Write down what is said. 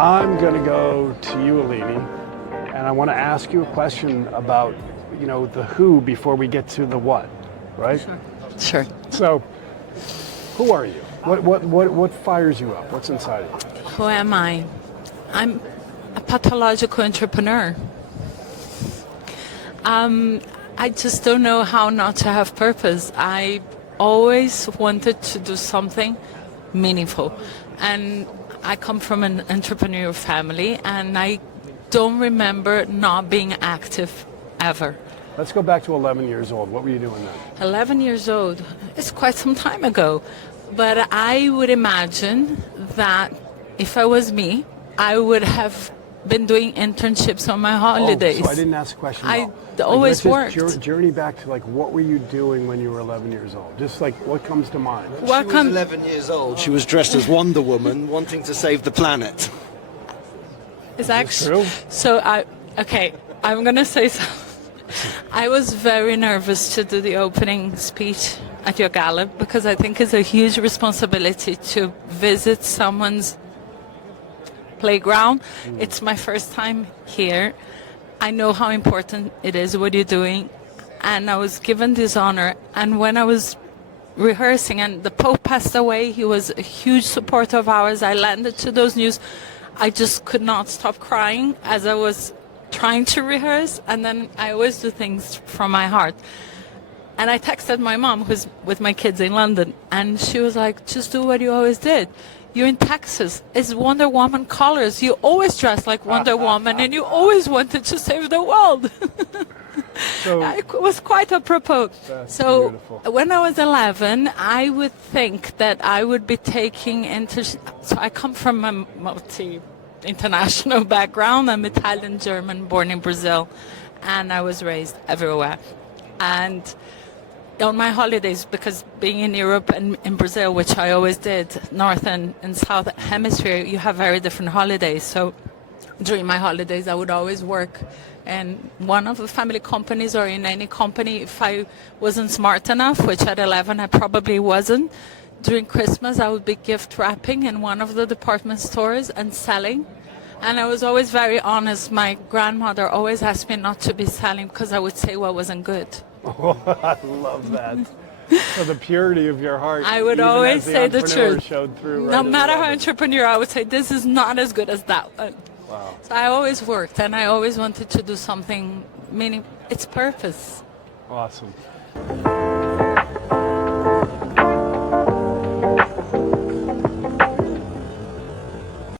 I'm going to go to you, Aline, and I want to ask you a question about, the who before we get to the what, right? Sure. So, who are you? What fires you up? What's inside of you? Who am I? I'm a pathological entrepreneur. I just don't know how not to have purpose. I always wanted to do something meaningful. And I come from an entrepreneurial family, and I don't remember not being active ever. Let's go back to 11 years old. What were you doing then? 11 years old, it's quite some time ago. But I would imagine that if I was me, I would have been doing internships on my holidays. Oh, so I didn't ask a question. I always let's worked. just journey back to what were you doing when you were 11 years old? Just what comes to mind? She was 11 years old. She was dressed as Wonder Woman, wanting to save the planet. Is that true? So I'm gonna say something. I was very nervous to do the opening speech at your gala because I think it's a huge responsibility to visit someone's playground. It's my first time here. I know how important it is what you're doing, and I was given this honor. And when I was rehearsing and the Pope passed away, he was a huge supporter of ours. I landed to those news. I just could not stop crying as I was trying to rehearse, and then I always do things from my heart. And I texted my mom, who's with my kids in London, and she was like, just do what you always did. You're in Texas. It's Wonder Woman colors. You always dress like Wonder Woman, and you always wanted to save the world. So, it was quite apropos. So beautiful. when I was 11, I would think that I would be taking so I come from a multi-international background. I'm Italian, German, born in Brazil, and I was raised everywhere. And on my holidays, because being in Europe and in Brazil, which I always did, North and South Hemisphere, you have very different holidays. So during my holidays, I would always work in one of the family companies or in any company. If I wasn't smart enough, which at 11 I probably wasn't, during Christmas I would be gift wrapping in one of the department stores and selling. And I was always very honest. My grandmother always asked me not to be selling because I would say what wasn't good. Oh, I love that. So the purity of your heart. I would even always as the say the entrepreneur truth. Showed through No right matter how away. entrepreneur, I would say this is not as good as that one. Wow. So I always worked, and I always wanted to do something meaning. It's purpose. Awesome.